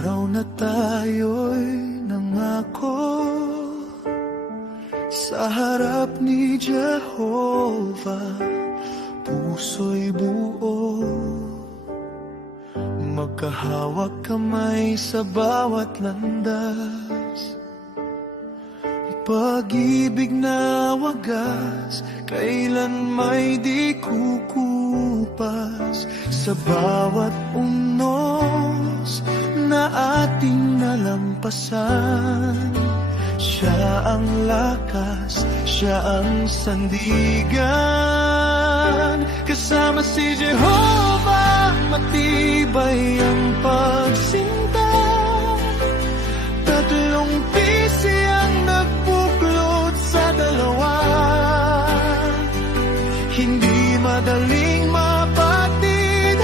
araw na tayo'y nangako sa harap ni Jehovah, puso'y buo, magkahawak kamay sa bawat landas. Pag-ibig na wagas, kailan may di kukupas. Sa bawat unos na ating nalampasan, siya ang lakas, siya ang sandigan. Kasama si Jehovah, matibay ang pagsinta. Tatlong pisi ang nagbuklod sa dalawa. Hindi madaling mapatid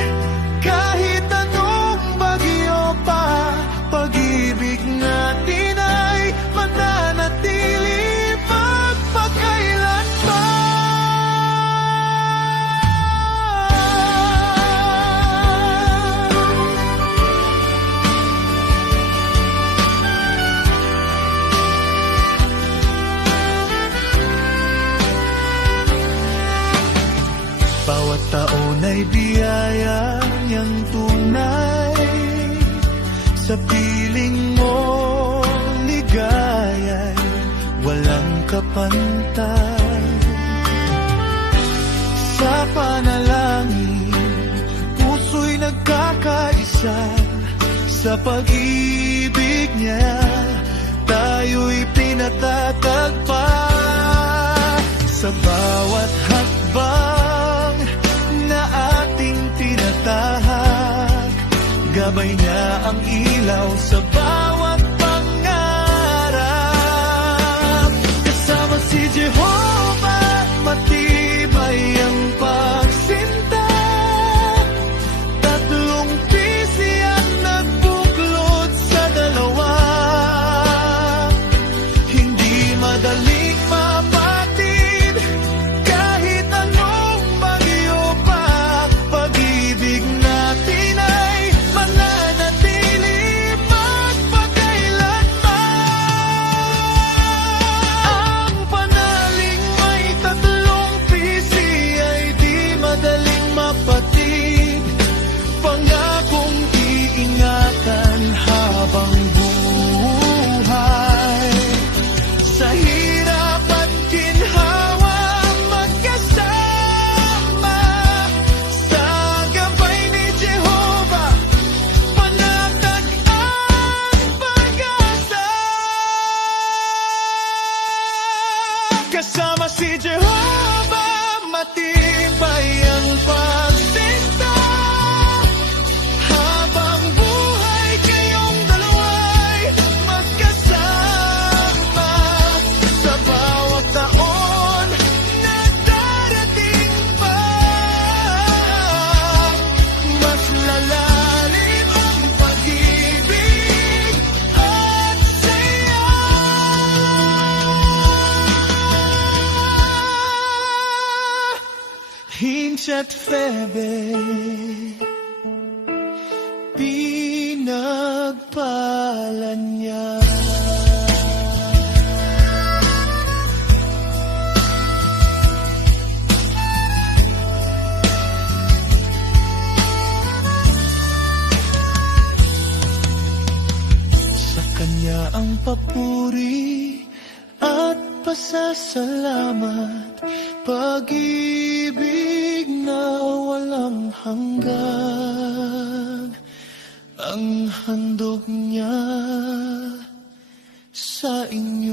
kahit anong bagyo pa. Pag-ibig natin ay mananatili magpakailanman. Bawat taon ay biyaya niyang tunay. Sa piling mo ligaya'y walang kapantay. Sa panalangin, puso'y nagkakaisa. Sa pag-ibig niya, tayo'y pinatatagpa. Sa bawat hakbang na ating tinatahak, gabay niya ang ilaw sa bawat pangarap. Kasama si Jehovah, matibay ang pagsinta. Tatlong pisi ang nagbuklod sa dalawa. Hindi madaling mapatid kahit anong bagyo pa. Pag-ibig natin ay mananatili magpakailanman. Ang panaling may tatlong pisi ay di madaling mapatid. Pangakong iingatan habang buhay. Sa hirap at ginhawa, magkasama. Sa gabay ni Jehovah, panatag ang pag-asa. Kasama si Jehovah, matibay ang pagsinta. Habang buhay kayong dalawa'y magkasama. Sa bawat taon na darating pa, mas lalalim ang pag-ibig at saya. Hinch't Febe, pinagpalan niya. Sa kanya ang papuri at pasasalamat. Pag-ibig na walang hanggan, ang handog niya sa inyo.